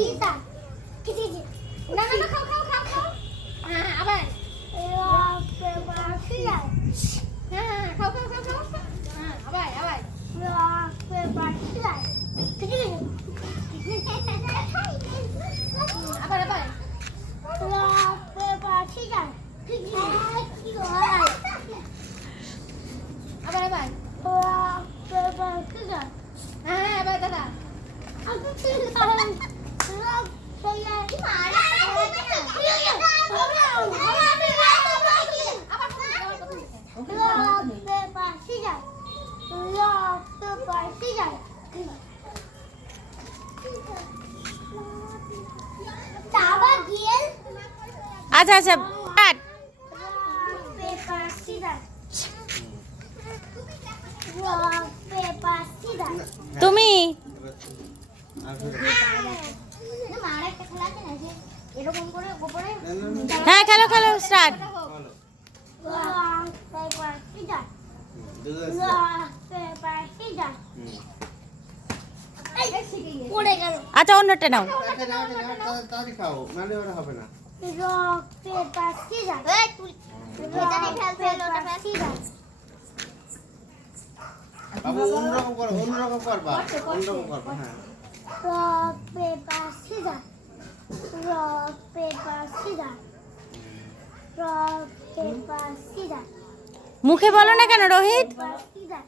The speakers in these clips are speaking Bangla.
सीता किसी ना ना ना खाओ खाओ खाओ खाओ हां আবার রক পেপার সিজার हां খাও খাও খাও খাও हां আবার আবার রক পেপার সিজার কিছি আবার আবার রক পেপার সিজার কিছি আবার আবার রক পেপার সিজার হ্যাঁ আবার দাদা আমি ঠিক আছে রক পেপার আচ্ছা আচ্ছা কাট তুমি হ্যাঁ খেলো খেলো স্টার্ট আচ্ছা অন্যটা নাও রক পেপার সিজার এই তুই ভেতরে ফেলতে হলো ওটা সিজার বাবু অন্যরকম করবা হ্যাঁ rock paper scissor rock paper scissor rock paper scissor মুখে বলো না কেন রোহিত সিজার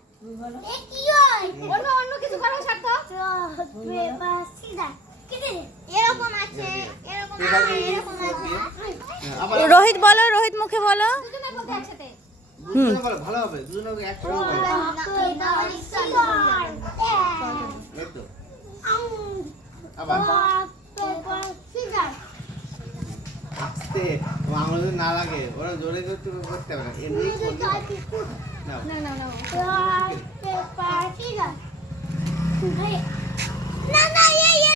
এ কি হয় অন্য কিছু করো ছাড় তো রক পেপার সিজার এরকম আছে এরকম আছে এরকম আছে রোহিত বলো রোহিত মুখে বলো দুজনে বলতে একসাথে দুজনে বলো ভালো হবে দুজনে একসাথে বলো এই তো আবার আস্তে আমাদের না লাগে ওরা জোরে করতে করতে হবে না এমনি করতে নাও না না না